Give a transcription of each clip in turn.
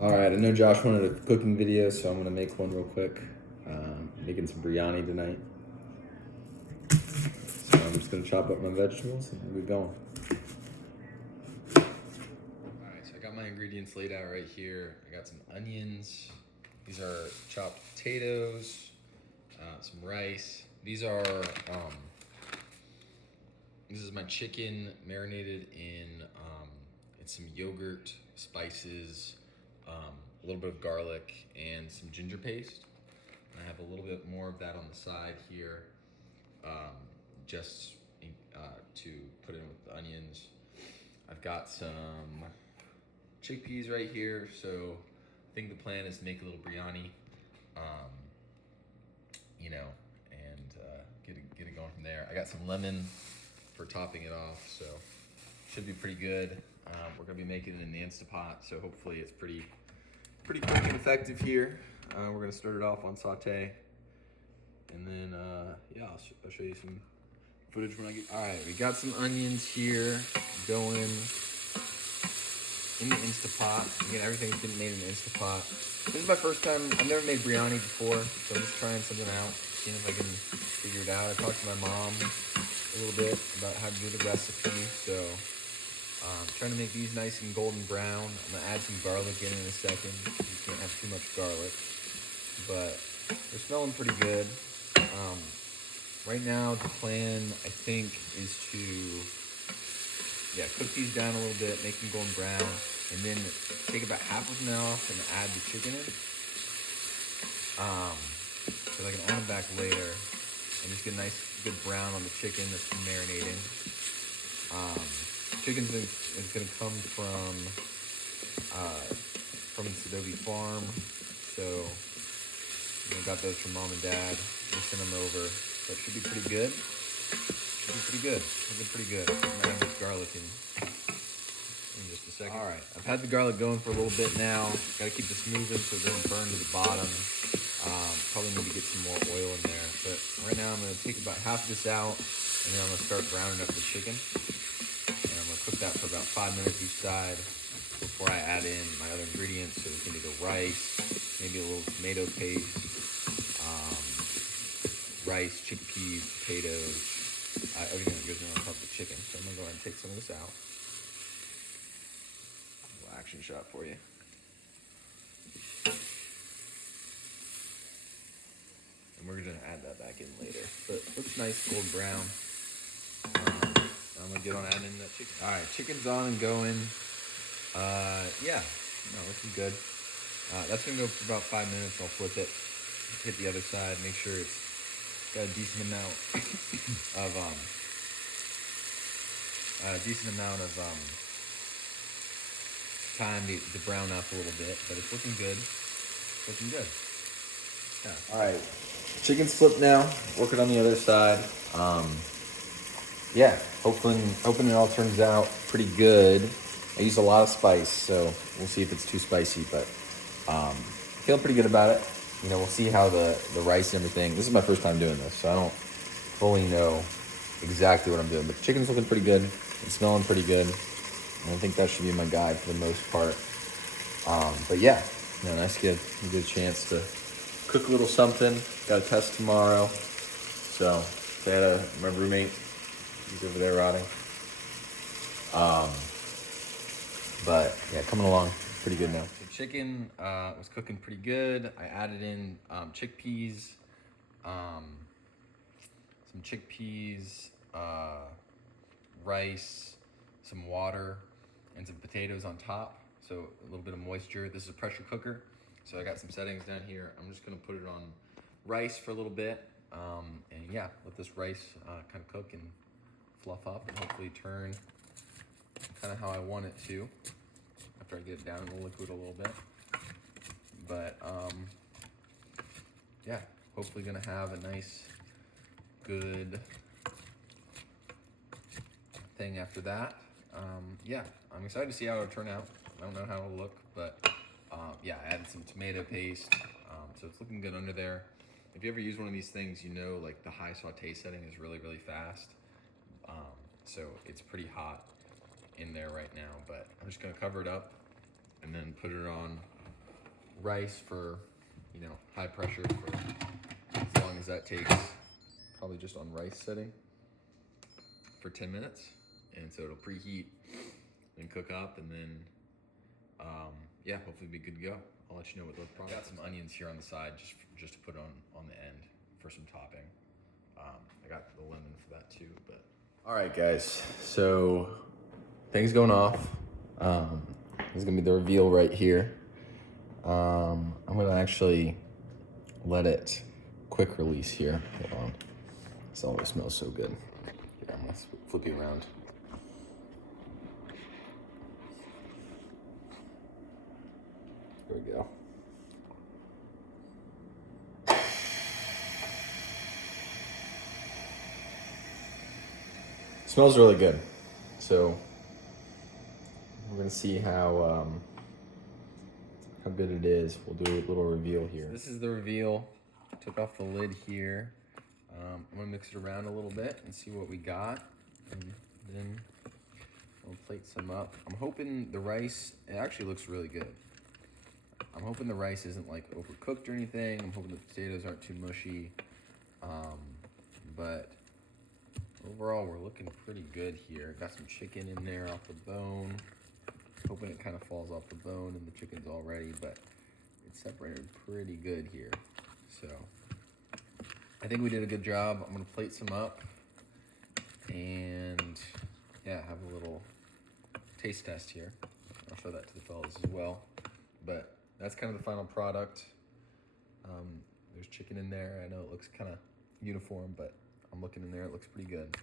All right, I know Josh wanted a cooking video, so I'm gonna make one real quick. Making some biryani tonight. So I'm just gonna chop up my vegetables and we'll get going. All right, so I got my ingredients laid out right here. I got some onions. These are chopped potatoes, some rice. This is my chicken marinated in it's some yogurt, spices, a little bit of garlic, and some ginger paste. And I have a little bit more of that on the side here, um, just to put in with the onions. I've got some chickpeas right here, so I think the plan is to make a little biryani, um, and get it going from there. I got some lemon for topping it off, so should be pretty good. We're gonna be making it in the Instapot, so hopefully it's pretty quick and effective here. We're gonna start it off on saute, and then yeah, I'll show you some footage when I get. All right, we got some onions here going in the Instapot. Again, everything's getting made in the Instapot. This is my first time. I've never made biryani before, so I'm just trying something out, seeing if I can figure it out. I talked to my mom a little bit about how to do the recipe, so trying to make these nice and golden brown. I'm gonna add some garlic in a second. You can't have too much garlic, but they're smelling pretty good. Right now, the plan, I think, is to cook these down a little bit, make them golden brown, and then take about half of them off and add the chicken in. So I can add them back later and just get a nice good brown on the chicken that's been marinating. Chicken is going to come from this Adobe farm, so got those from mom and dad. Just send them over, so it should be pretty good. Looking pretty good. I'm gonna add this garlic in just a second. All right, I've had the garlic going for a little bit now. Got to keep this moving so it doesn't burn to the bottom. Probably need to get some more oil in there, but right now I'm gonna take about half this out, and then I'm gonna start browning up the chicken. And I'm gonna cook that for about 5 minutes each side before I add in my other ingredients. So we can do the rice, maybe a little tomato paste, rice, chickpeas, potatoes, everything that goes in on top of the chicken. So I'm gonna go ahead and take some of this out. A little action shot for you. And we're gonna add that back in later. But it looks nice, golden brown. I'm gonna get on adding that chicken. All right, chicken's on and going. Looking good. That's gonna go for about 5 minutes. I'll flip it, hit the other side, make sure it's got a decent amount of time to brown up a little bit, but it's looking good. Yeah. All right, chicken's flipped now. Working on the other side. Hoping it all turns out pretty good. I use a lot of spice, so we'll see if it's too spicy, but feeling pretty good about it. We'll see how the rice and everything. This is my first time doing this, so I don't fully know exactly what I'm doing. But the chicken's looking pretty good. It's smelling pretty good. And I think that should be my guide for the most part. Nice to get a good chance to cook a little something. Got a test tomorrow. So, my roommate, he's over there rotting. Coming along pretty good now. The chicken was cooking pretty good. I added in chickpeas, rice, some water, and some potatoes on top. So a little bit of moisture. This is a pressure cooker. So I got some settings down here. I'm just gonna put it on rice for a little bit. Let this rice kind of cook and fluff up and hopefully turn kind of how I want it to after I get it down in the liquid a little bit. But hopefully gonna have a nice, good thing after that. I'm excited to see how it'll turn out. I don't know how it'll look, but I added some tomato paste, so it's looking good under there. If you ever use one of these things, like the high saute setting is really, really fast. So it's pretty hot in there right now, but I'm just gonna cover it up and then put it on rice for, you know, high pressure for as long as that takes. Probably just on rice setting for 10 minutes. And so it'll preheat and cook up, and then, yeah, hopefully be good to go. I'll let you know what those products. Got some onions here on the side just to put on the end for some topping. I got the lemon for that too, but. All right, guys, so things going off. This is gonna be the reveal right here. I'm gonna actually let it quick release here. Hold on. This always smells so good. Here, I'm gonna flip you around. There we go. Smells really good. So we're gonna see how good it is. We'll do a little reveal here. So this is the reveal. Took off the lid here. I'm gonna mix it around a little bit and see what we got. And then I'll plate some up. I'm hoping the rice, it actually looks really good. I'm hoping the rice isn't like overcooked or anything. I'm hoping the potatoes aren't too mushy. But overall, we're looking pretty good here. Got some chicken in there off the bone. Hoping it kind of falls off the bone and the chicken's all ready, but it's separated pretty good here. So I think we did a good job. I'm gonna plate some up and yeah, have a little taste test here. I'll show that to the fellas as well. But that's kind of the final product. There's chicken in there. I know it looks kind of uniform, but I'm looking in there, it looks pretty good.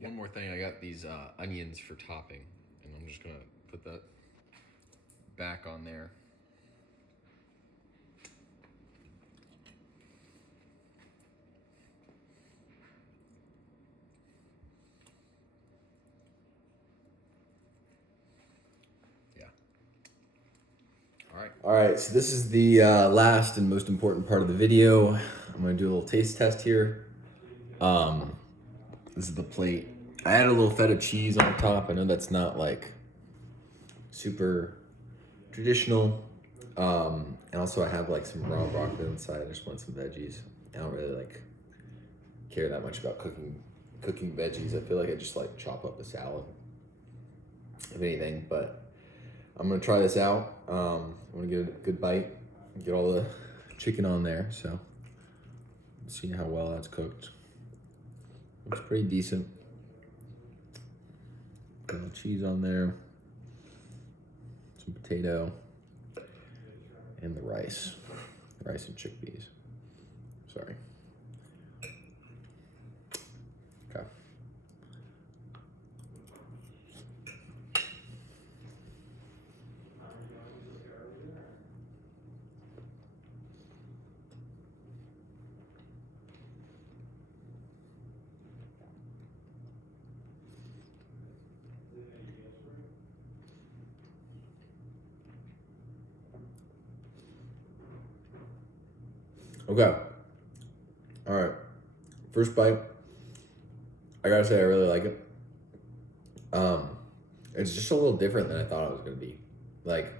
One more thing, I got these onions for topping, and I'm just gonna put that back on there. Yeah. All right, so this is the last and most important part of the video. I'm gonna do a little taste test here. This is the plate. I added a little feta cheese on top. I know that's not like super traditional. And also I have like some raw broccoli inside. I just want some veggies. I don't really like care that much about cooking veggies. I feel like I just like chop up a salad, if anything. But I'm gonna try this out. I'm gonna get a good bite, get all the chicken on there. So see how well that's cooked. Looks pretty decent. Got a little cheese on there, some potato, and the rice and chickpeas. Sorry. Okay. Okay. All right. First bite. I gotta say I really like it. It's just a little different than I thought it was gonna be. Like,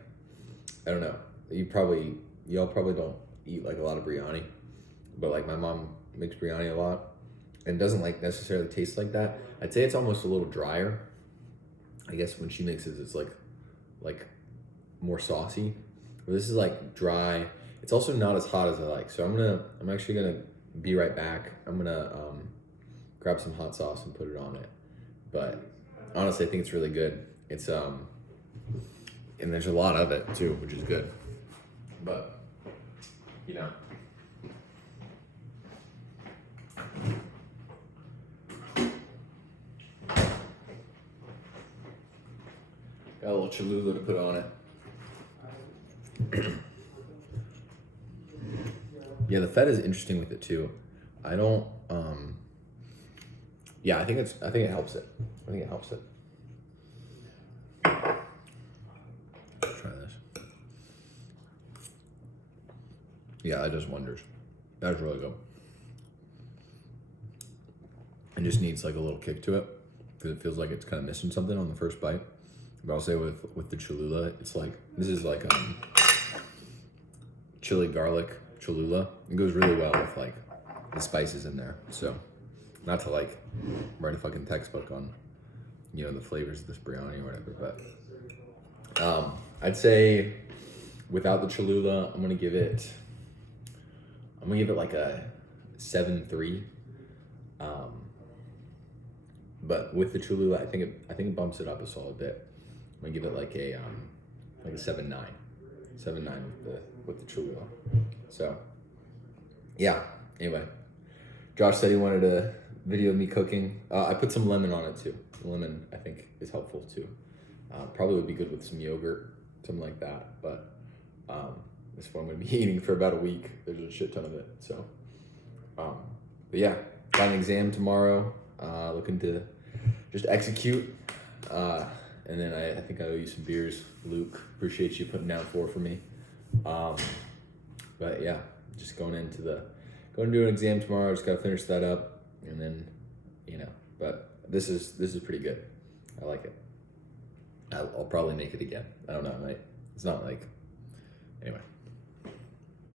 I don't know. Y'all probably don't eat like a lot of biryani, but like my mom makes biryani a lot and doesn't like necessarily taste like that. I'd say it's almost a little drier. I guess when she mixes, it's like more saucy. But this is like dry. It's also not as hot as I like. So I'm actually gonna be right back. I'm gonna grab some hot sauce and put it on it. But honestly, I think it's really good. It's and there's a lot of it too, which is good. But you know. Got a little Cholula to put on it. Yeah, the feta is interesting with it too. I don't. Yeah, I think it helps it. I think it helps it. Let's try this. Yeah, that does wonders. That's really good. It just needs like a little kick to it because it feels like it's kind of missing something on the first bite. But I'll say with the Cholula, it's like this is like chili garlic Cholula. It goes really well with like the spices in there. So not to like write a fucking textbook on, you know, the flavors of this biryani or whatever, but I'd say without the Cholula, I'm gonna give it like a 7.3. But with the Cholula, I think it bumps it up a solid bit. I'm gonna give it like a 7.9. 7.9 with the Cholula. So yeah. Anyway, Josh said he wanted to video me cooking. I put some lemon on it too. Lemon I think is helpful too. Probably would be good with some yogurt, something like that. But this one I'm gonna be eating for about a week. There's a shit ton of it. So, but yeah, got an exam tomorrow. Looking to just execute. And then I think I owe you some beers, Luke. Appreciate you putting down 4 for me. But yeah, just going to do an exam tomorrow. Just gotta finish that up, and then, you know. But this is pretty good. I like it. I'll probably make it again. I don't know. It's not like, anyway.